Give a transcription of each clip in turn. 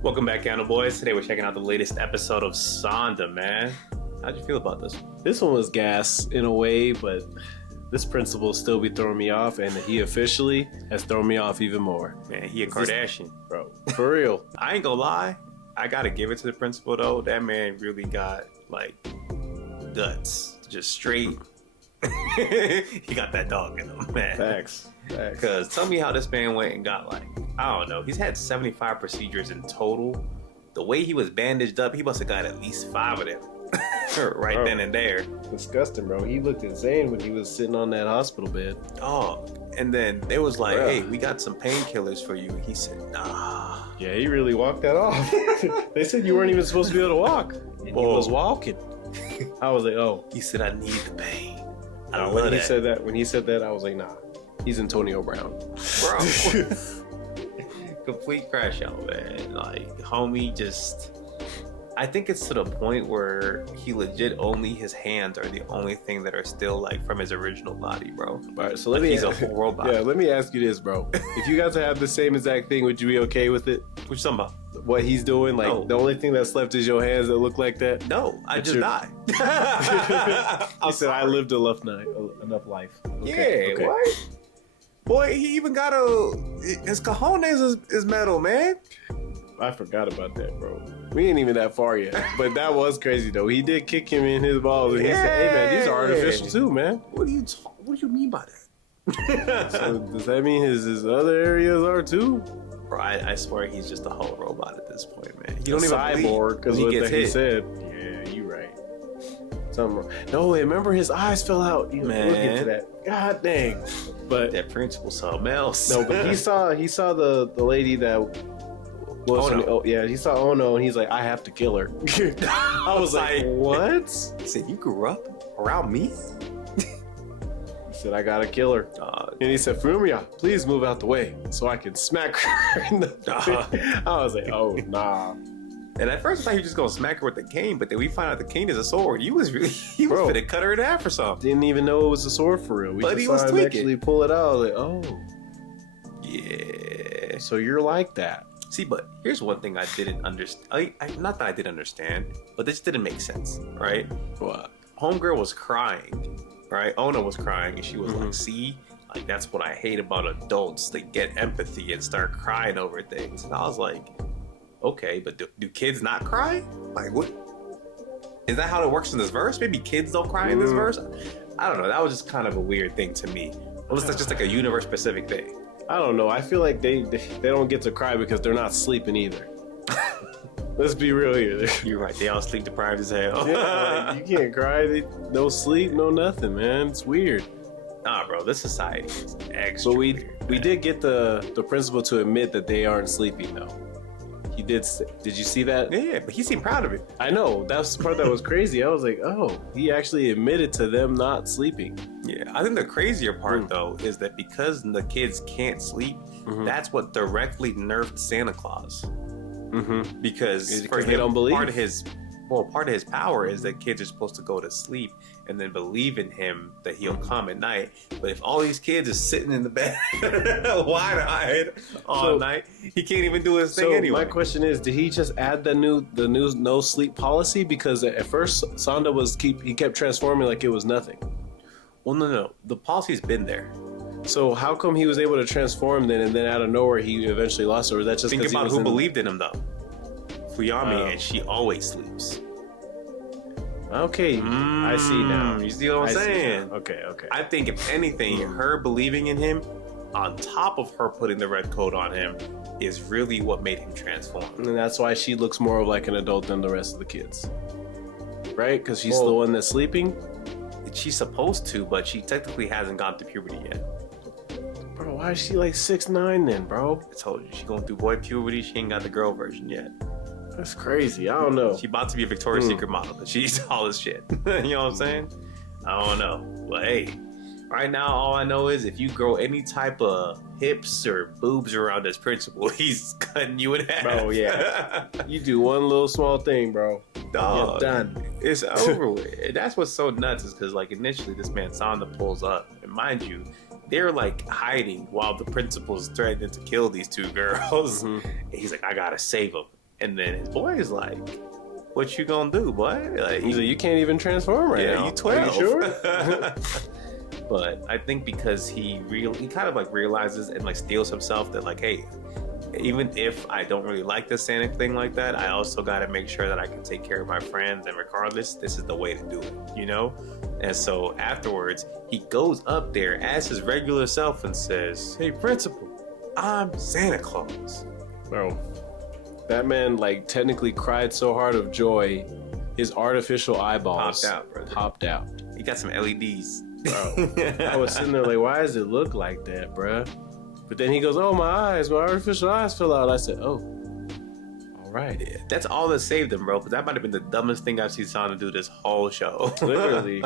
Welcome back, Candle Boys. Today we're checking out the latest episode of Sanda, man. How'd you feel about this? This one was gas in a way, but this principal still be throwing me off, and he officially has thrown me off even more. Man, he a Kardashian. Bro, for real. I ain't gonna lie. I gotta give it to the principal, though. That man really got, like, guts. Just straight. He got that dog in him, man. Facts. Because tell me how this man went and got, like, I don't know. He's had 75 procedures in total. The way he was bandaged up, he must have got at least 5 of them. Right then and there. Disgusting, bro. He looked insane when he was sitting on that hospital bed. Oh, and then they was like, hey, we got some painkillers for you. And he said, nah. Yeah, he really walked that off. They said you weren't even supposed to be able to walk. And he was walking. I was like, oh. He said, I need the pain. I don't love when that. He said that, I was like, nah. He's Antonio Brown. Bro. Complete crash out, man. Like, homie just... I think it's to the point where he legit only his hands are the only thing that are still like from his original body, bro. All right, so he's a whole robot. Yeah, let me ask you this, bro. If you guys have the same exact thing, would you be okay with it? What you talking about? What he's doing? Like, no. The only thing that's left is your hands that look like that? No, I just died. I said I lived enough life. Okay, yeah, what? Boy, he even got his cojones is metal, man. I forgot about that, bro. We ain't even that far yet. But that was crazy, though. He did kick him in his balls. And he said, hey, man, these are artificial, too, man. What do you mean by that? So does that mean his other areas are, too? Bro, I swear he's just a whole robot at this point, man. You don't even cyborg, because what he said. Yeah, you right. Something wrong. No, remember his eyes fell out. Man. Look into that. God dang. But that principal saw else. No, but he saw the lady that... he saw Ono and he's like, I have to kill her. I was like, what? He said, you grew up around me? He said, I gotta kill her. And he said, Fumiya, please move out the way so I can smack her in the I was like, oh, nah. And at first I thought he was just gonna smack her with the cane, but then we find out the cane is a sword. He was gonna cut her in half or something. Didn't even know it was a sword for real. But he was tweaking. Actually pull it out. Like, oh. Yeah. So you're like that. See, but here's one thing I didn't understand. Not that I didn't understand, but this didn't make sense, right? What? Homegirl was crying, right? Ona was crying, and she was like, see? Like, that's what I hate about adults. They get empathy and start crying over things. And I was like, okay, but do kids not cry? Like, what? Is that how it works in this verse? Maybe kids don't cry in this verse? I don't know. That was just kind of a weird thing to me. Unless that's just like a universe-specific thing. I don't know. I feel like they don't get to cry because they're not sleeping either. Let's be real here. You're right. They all sleep deprived as hell. Yeah, like, you can't cry. No sleep, no nothing, man. It's weird. Nah, bro. This society is extra But weird, we did get the principal to admit that they aren't sleeping, though. He did. Did you see that? Yeah, but he seemed proud of it. I know. That's the part that was crazy. I was like, oh, he actually admitted to them not sleeping. Yeah, I think the crazier part, though, is that because the kids can't sleep, that's what directly nerfed Santa Claus. Because for him, they don't believe? part of his power is that kids are supposed to go to sleep and then believe in him that he'll come at night. But if all these kids are sitting in the bed wide-eyed all night, he can't even do his thing anyway. My question is, did he just add the new no sleep policy? Because at first Sanda he kept transforming like it was nothing. Well, no. The policy's been there. So how come he was able to transform then, and then out of nowhere he eventually lost it? Or was that just think about who believed in him, though? Fuyami, and she always sleeps. Okay, I see now. You see what I'm saying? Okay. I think if anything, her believing in him, on top of her putting the red coat on him, is really what made him transform. And that's why she looks more like an adult than the rest of the kids, right? Because she's the one that's sleeping. She's supposed to, but she technically hasn't gone through puberty yet. Bro, why is she like 6'9" then, bro? I told you, she's going through boy puberty. She ain't got the girl version yet. That's crazy. I don't know. She about to be a Victoria's Secret model, but she's tall as shit. You know what I'm saying? I don't know. Well, hey, right now, all I know is if you grow any type of hips or boobs around this principal, he's cutting you in half. Bro, yeah. You do one little small thing, bro. Dog, you're done. It's over with. And that's what's so nuts is because, like, initially this man Sanda pulls up. And mind you, they're like hiding while the principal's threatening to kill these two girls. And he's like, I gotta save them. And then his boy is like, what you gonna do, boy? Like, He's like, you can't even transform right now. You 12. Are you sure? But I think because he kind of like realizes and like steals himself that like, hey, even if I don't really like the Santa thing like that, I also got to make sure that I can take care of my friends, and regardless, this is the way to do it, you know? And so afterwards, he goes up there as his regular self and says, hey, principal, I'm Santa Claus. Bro, that man like technically cried so hard of joy, his artificial eyeballs Popped out, brother. Popped out. He got some LEDs. Bro, I was sitting there like, why does it look like that, bruh? But then he goes, oh, my artificial eyes fell out. I said, oh, all right. Yeah, that's all that saved him, bro, because that might have been the dumbest thing I've seen Sanda do this whole show. Literally.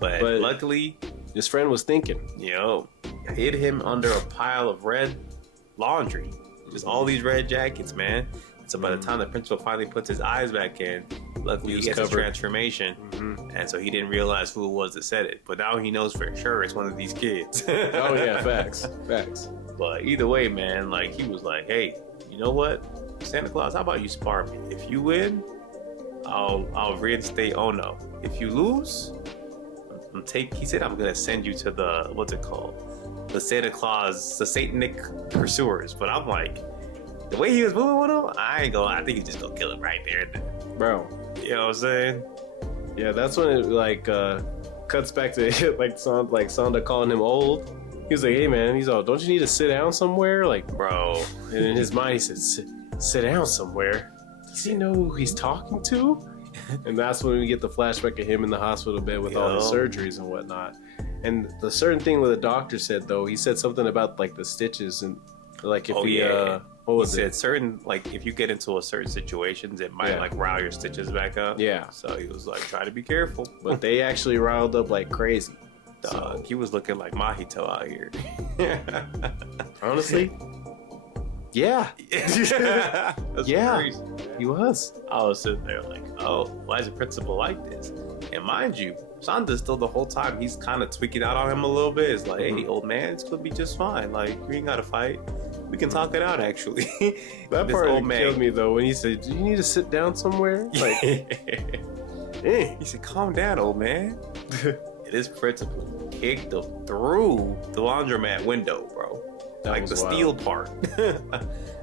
but luckily, his friend was thinking. Hid him under a pile of red laundry. Just all these red jackets, man. So by the time the principal finally puts his eyes back in, luckily he gets his transformation. And so he didn't realize who it was that said it. But now he knows for sure it's one of these kids. Oh, yeah, facts. But either way, man, like, he was like, hey, you know what? Santa Claus, how about you spar me? If you win, I'll reinstate Ono. If you lose, he said I'm gonna send you to the, what's it called? The Santa Claus, the Satanic Pursuers. But I'm like, the way he was moving with him, I think he's just gonna kill him right there. Bro. You know what I'm saying? Yeah, that's when it like cuts back to like Sanda calling him old. He was like, hey man, he's all, don't you need to sit down somewhere? Like, bro. And in his mind he said, sit down somewhere. Does he know who he's talking to? And that's when we get the flashback of him in the hospital bed with all the surgeries and whatnot. And the certain thing that the doctor said though, he said something about like the stitches and like if he said certain, like if you get into a certain situations, it might like rile your stitches back up. Yeah. So he was like, try to be careful. But they actually riled up like crazy. Dog, he was looking like Mahito out here. Honestly. Yeah. Yeah. Crazy. He was. I was sitting there like, oh, why is the principal like this? And mind you, Sanda still the whole time he's kind of tweaking out on him a little bit. It's like, hey, old man, it's gonna be just fine. Like, we ain't gotta fight. We can talk it out, actually. That part killed me though when he said, "Do you need to sit down somewhere?" Like, he said, "Calm down, old man." This principal kicked him through the laundromat window, bro. That like the steel part.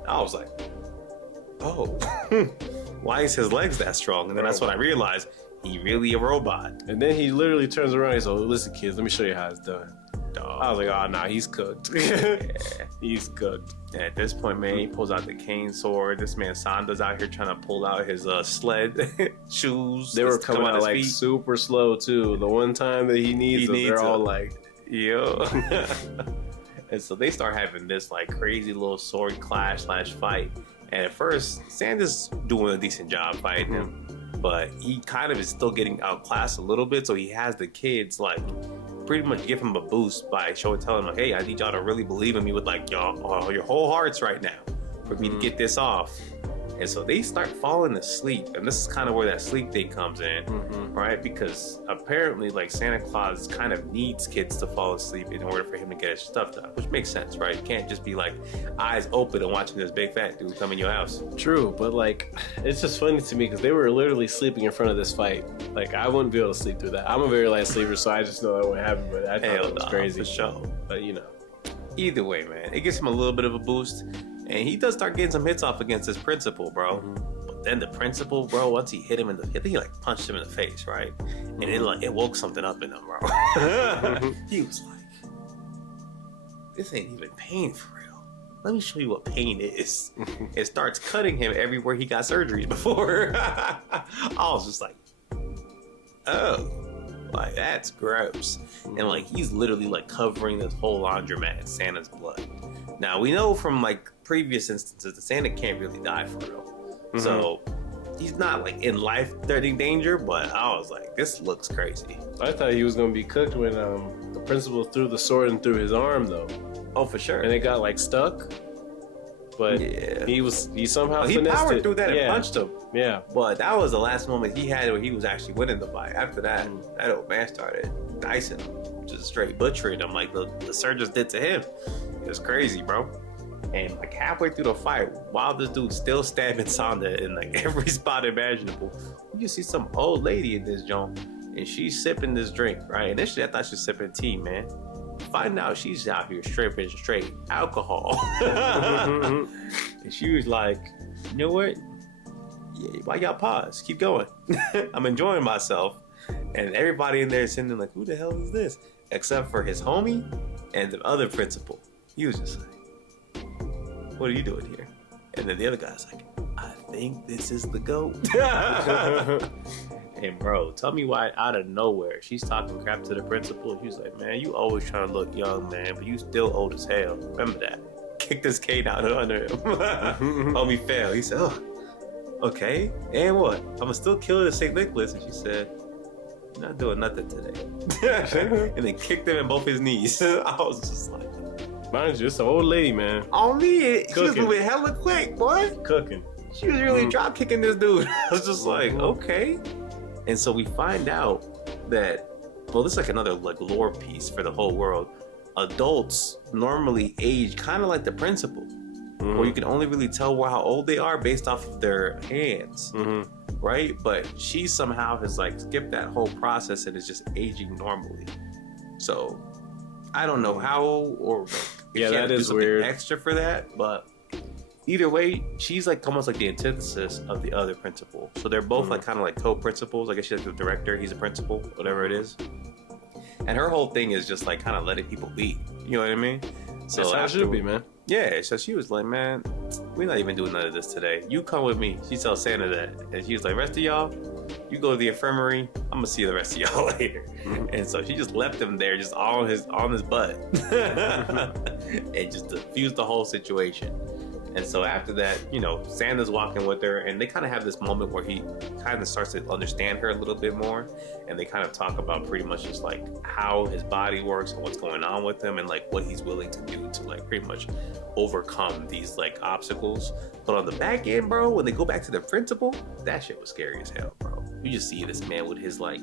I was like, "Oh, why is his legs that strong?" And then that's when I realized he really a robot. And then he literally turns around and he's like, "Listen, kids, let me show you how it's done." I was like, oh, nah, he's cooked. He's cooked. And at this point, man, he pulls out the cane sword. This man Sanda's out here trying to pull out his sled shoes. They were coming out like super slow, too. The one time that he needs them, they're all like, yo. And so they start having this like crazy little sword clash / fight. And at first, Sanda's doing a decent job fighting him. But he kind of is still getting outclassed a little bit. So he has the kids like pretty much give him a boost by telling him, hey, I need y'all to really believe in me with like your whole hearts right now for me to get this off. And so they start falling asleep, and this is kind of where that sleep thing comes in, right? Because apparently like Santa Claus kind of needs kids to fall asleep in order for him to get his stuff done, which makes sense, right? You can't just be like eyes open and watching this big fat dude come in your house. True, but like it's just funny to me because they were literally sleeping in front of this fight. Like I wouldn't be able to sleep through that. I'm a very light sleeper, so I just know that wouldn't happen, but I thought it was crazy. For sure. But you know, either way, man, it gives him a little bit of a boost. And he does start getting some hits off against his principal, bro. But then the principal, bro, once he hit him I think he like punched him in the face, right? And it woke something up in him, bro. He was like, this ain't even pain for real. Let me show you what pain is. It starts cutting him everywhere he got surgeries before. I was just like, oh, like that's gross. And like he's literally like covering this whole laundromat in Santa's blood. Now we know from like previous instances that Santa can't really die for real. So he's not like in life-threatening danger, but I was like, this looks crazy. I thought he was gonna be cooked when the principal threw the sword and through his arm though. Oh, for sure. And it got like stuck. But he somehow he powered through that and punched him. Yeah. But that was the last moment he had where he was actually winning the fight. After that, that old man started dicing him, just straight butchering him like the surgeons did to him. It was crazy, bro. And like halfway through the fight, while this dude's still stabbing Sanda in like every spot imaginable, you see some old lady in this joint, and she's sipping this drink, right? Initially, I thought she was sipping tea, man. Find out she's out here stripping straight alcohol. And she was like, you know what? Yeah, why y'all pause? Keep going. I'm enjoying myself. And everybody in there is sitting there like, who the hell is this? Except for his homie and the other principal. He was just like, what are you doing here? And then the other guy's like, I think this is the GOAT. And bro, tell me why out of nowhere she's talking crap to the principal. She's like, man, you always trying to look young, man, but you still old as hell. Remember that. Kick this cane out under him. Homie fell. He said, oh, okay. And what? I'm gonna still kill the St. Nicholas. And she said, you're not doing nothing today. And then kicked him in both his knees. I was just like, mind you, it's an old lady, man. on me, she was moving hella quick, boy. Cooking. She was really drop kicking this dude. I was just like, okay. And so we find out that, well, this is like another like lore piece for the whole world. Adults normally age kind of like the principal, where you can only really tell how old they are based off of their hands, right? But she somehow has like skipped that whole process and is just aging normally. So I don't know how, or like, if she had to do something weird extra for that, but either way, she's like almost like the antithesis of the other principal. So they're both like kind of like co-principals. I guess she's like the director, he's a principal, whatever it is. And her whole thing is just like kind of letting people be. You know what I mean? So that's how it should be, man. Yeah, so she was like, man, we're not even doing none of this today. You come with me. She tells Santa that. And she was like, rest of y'all, you go to the infirmary. I'm gonna see the rest of y'all later. And so she just left him there, just on his butt. And just diffused the whole situation. And so after that, you know, Santa's walking with her, and they kind of have this moment where he kind of starts to understand her a little bit more, and they kind of talk about pretty much just like how his body works and what's going on with him, and like what he's willing to do to like pretty much overcome these like obstacles. But on the back end, bro, when they go back to the principal, that shit was scary as hell, bro. You just see this man with his like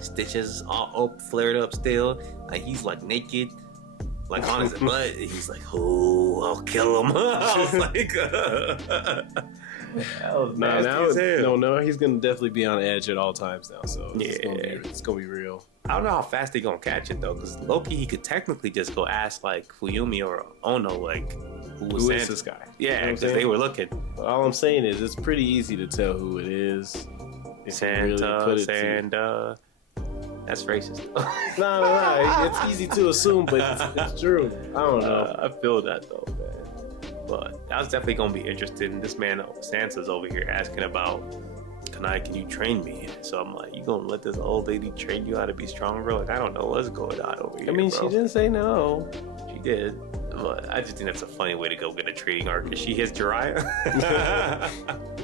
stitches all up, flared up still, like he's like naked, like on his butt, and he's like, "Oh, I'll kill him." I was like, no, he's gonna definitely be on edge at all times now. So it's gonna be real. I don't know how fast they gonna catch it though, because Loki, he could technically just go ask like Fuyumi or Ono, like, who is this guy? Yeah, because they were looking. All I'm saying is, it's pretty easy to tell who it is. Sanda. That's racist. No. It's easy to assume, but it's true. I don't know. I feel that though, man. But that was definitely gonna be interesting. This man Sansa's over here asking about, can you train me? So I'm like, you gonna let this old lady train you how to be stronger? Like, I don't know what's going on over here. I mean, bro. She didn't say no. She did. But I just think that's a funny way to go get a training arc. Is she his Jiraiya?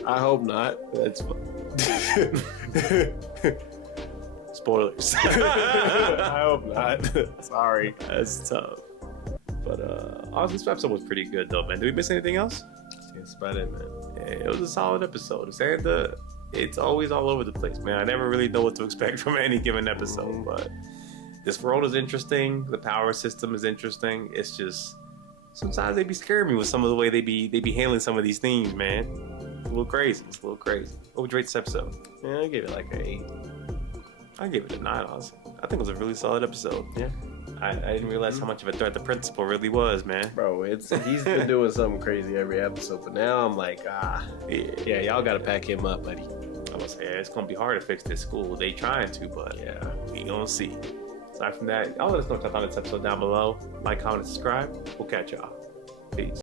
I hope not. That's spoilers. I hope not. Sorry. That's tough. But this episode was pretty good though, man. Did we miss anything else? That's about it, man. Yeah, it was a solid episode. Sanda, it's always all over the place, man. I never really know what to expect from any given episode, but this world is interesting. The power system is interesting. It's just sometimes they be scaring me with some of the way they be handling some of these themes, man. It's a little crazy. What would you rate this episode? Yeah, I gave it like an 8. I gave it a 9, honestly. I think it was a really solid episade. Yeah. I didn't realize how much of a threat the principal really was, man. Bro, he's been doing something crazy every episode, but now I'm like, yeah, y'all gotta pack him up, buddy. I was saying, it's gonna be hard to fix this school. They trying to, but yeah, we gonna see. Aside from that, y'all let us know what y'all thought of this episode down below. Like, comment, subscribe. We'll catch y'all. Peace.